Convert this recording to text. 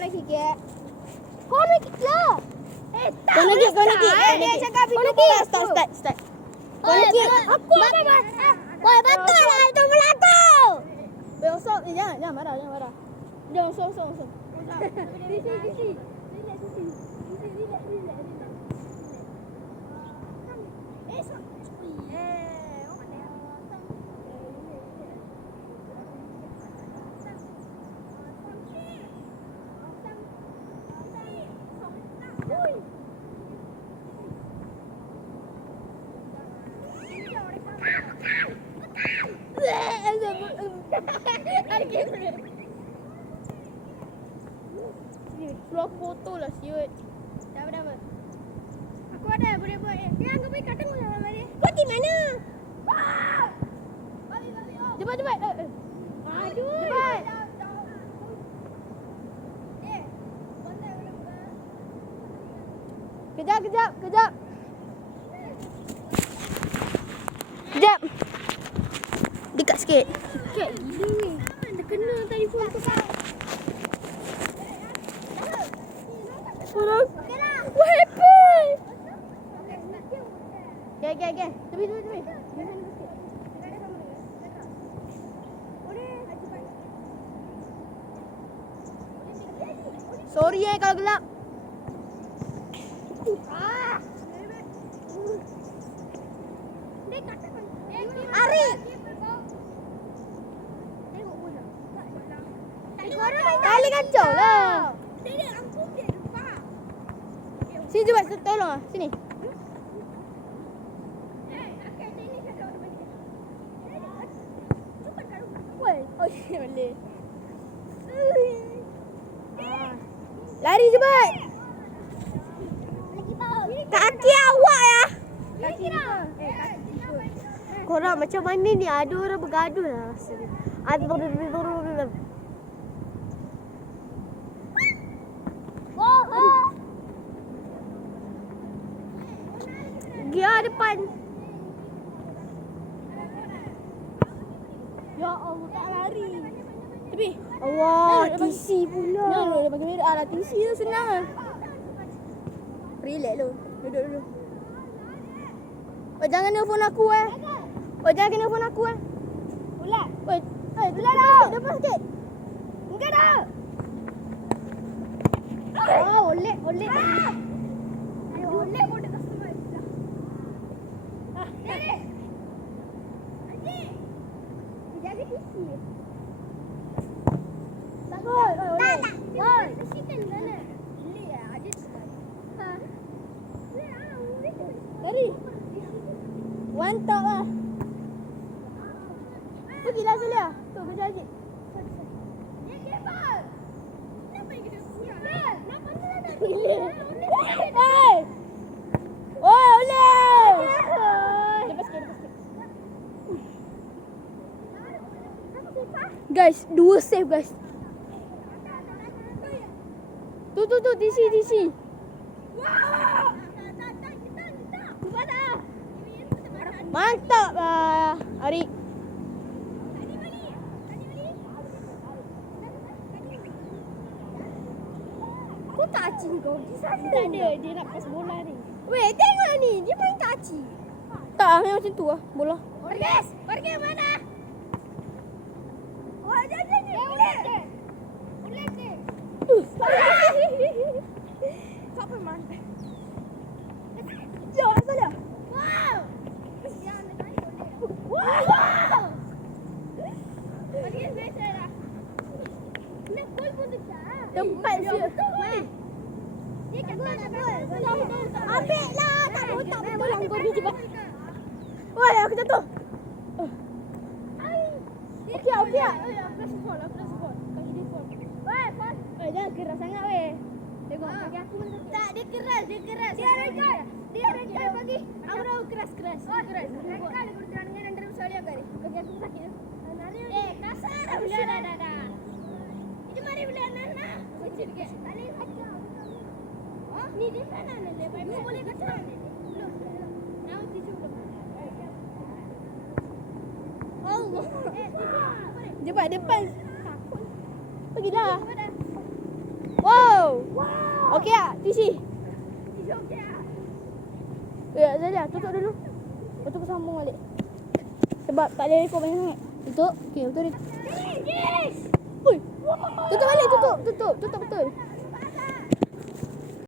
nak kick. Kau nak kick lah. Kau nak kick. Dia cakap video Start. Kau nak kick. Aku apa buat? Woi, betul lah itu melatu. Besok jangan marah. Jangan usah. Disi. Vlog foto lah siut. Dah apa? Aku ada boleh buat. Yang kau pergi kata mu sama mari. Kau di mana? Cepat. Aduh. Cepat. Kejap. Dekat sikit. Sikit gila ni. Dia kena telefon tu kan. What happened? Okay. Tepi. Sorry kalau gelap. Ari. Kali kacau lah. Sini cepat tolong ah. Sini. Boleh. Lari cepat. Kaki awak ya. Kaki dah. Korang macam mana ni? Ada orang bergaduh lah rasanya. Gia depan. Ya Allah, tak lari. Tepi. Allah, TC pula. Jangan dia bagi merah lah. TC tu senang lah. Relax dulu. Duduk dulu. Oh, jangan nelfon aku Ulat. Ulat dah. Depan sikit. Enggak dah. Oleh. Oleh pun dekat customer. Anjing. Jaga TC. Takut. Tak. Kesikan mana? Ini ya, aja. Dari. Mantap lah. Pergilah Zulia. Tu kerja lagi. Ya, kebal. Kenapa yang kita kurang? Nak mana nak pilih? Hey! Oi, oleh! Lepas sikit. Guys, 2 save guys. Tu DC. Wow! Mantap lah, Ari. Kau tak aci kau. Di sana tak ada. Dia nak pas bola ni. Weh, tengok ni. Dia main tak aci. Tak, macam tu lah. Bola. Pergi mana? Wah, jangan. Boleh ke? Siapa yang mantap? Ya, asal dia. Wow! Pergi biasa lah. Nak gol pun dekat. Tempat dia. Dia kata nak gol. Ambil lah. Tak betul lah. Gol ni cepat. Woi, aku jatuh. Okey. Flash ball. Kaki dia ball. Woi, pas. Jangan keras sangat weh. Tengok kaki aku pun tak. Dia keras. Dia rengkai bagi. Aku dah keras. Rengkai dia berjalan dengan anda sekali kali. Kaki aku sakit. Kasar dah. Dah. Ini mari boleh anak. Kecil ke? Tali kacau. Oh, ni di sana ni. Ni boleh kacau. Belum. Now tisu belum. Allah. Cepat depan. Takut. Pergilah. Wah. Okey tak? TC. Tisu okey ah. Ya, Zalia, tutup dulu. Lepas tu sambung balik. Sebab tak boleh rekod banyak sangat. Tutup. Okey, betul ni. Yes. Ui. Tutup balik, tutup betul.